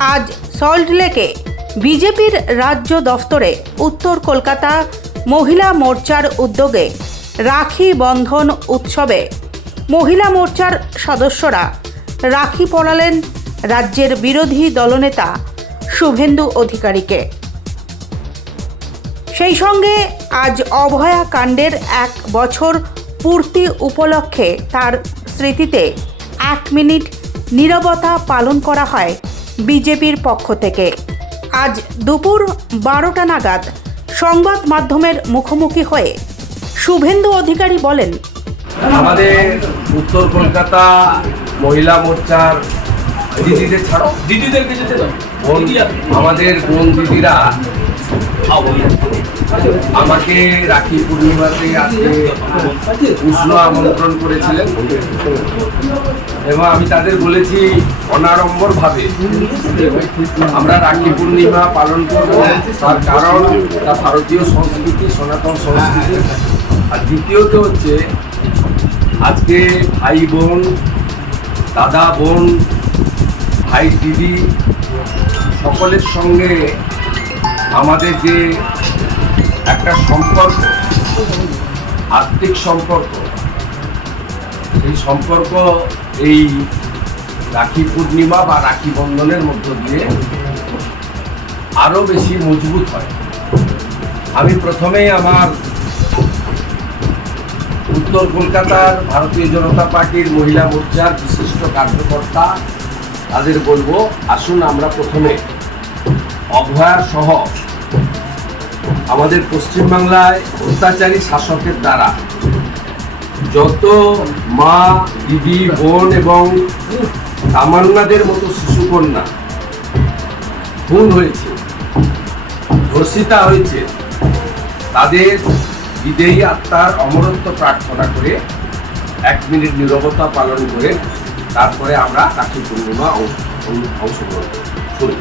আজ সল্টলেকে বিজেপির রাজ্য দফতরে উত্তর কলকাতা মহিলা মোর্চার উদ্যোগে রাখি বন্ধন উৎসবে মহিলা মোর্চার সদস্যরা রাখি পরালেন রাজ্যের বিরোধী দলনেতা শুভেন্দু অধিকারীকে। সেই সঙ্গে আজ অভয়া কাণ্ডের এক বছর পূর্তি উপলক্ষে তার স্মৃতিতে এক মিনিট নীরবতা পালন করা হয় বিজেপির পক্ষ থেকে। আজ দুপুর বারোটা নাগাদ সংবাদ মাধ্যমের মুখোমুখি হয়ে শুভেন্দু অধিকারী বলেন আমাদের উত্তর কলকাতা মহিলা মোর্চার দিদিদের ছাড়ো দিদিদের আমাদের বোন দিদিরা আমাকে রাখি পূর্ণিমাতে আজকে উষ্ণ আমন্ত্রণ করেছিলেন। এবং আমি তাদের বলেছি অনাড়ম্বর ভাবে আমরা রাখি পূর্ণিমা পালন করব। তার কারণ তা ভারতীয় সংস্কৃতি, সনাতন সংস্কৃতি। আর দ্বিতীয়ত হচ্ছে, আজকে ভাই বোন, দাদা বোন, ভাই দিদি সকলের সঙ্গে আমাদের যে একটা সম্পর্ক, আত্মিক সম্পর্ক এই সম্পর্ক এই রাখি পূর্ণিমা বা রাখি বন্ধনের মধ্য দিয়ে আরও বেশি মজবুত হয়। আমি প্রথমেই আমার উত্তর কলকাতার ভারতীয় জনতা পার্টির মহিলা মোর্চার বিশিষ্ট কার্যকর্তা, তাদের বলব, আসুন আমরা প্রথমে অভয়া সহ আমাদের পশ্চিমবাংলায় অত্যাচারী শাসকের দ্বারা যত মা, দিদি, বোন এবং তামান্নাদের মতো শিশুকন্যা খুন হয়েছে, ধর্ষিতা হয়েছে, তাদের বিদেয়ী আত্মার অমরত্ব প্রার্থনা করে এক মিনিট নীরবতা পালন করে তারপরে আমরা রাখি পূর্ণিমা অংশগ্রহণ করি।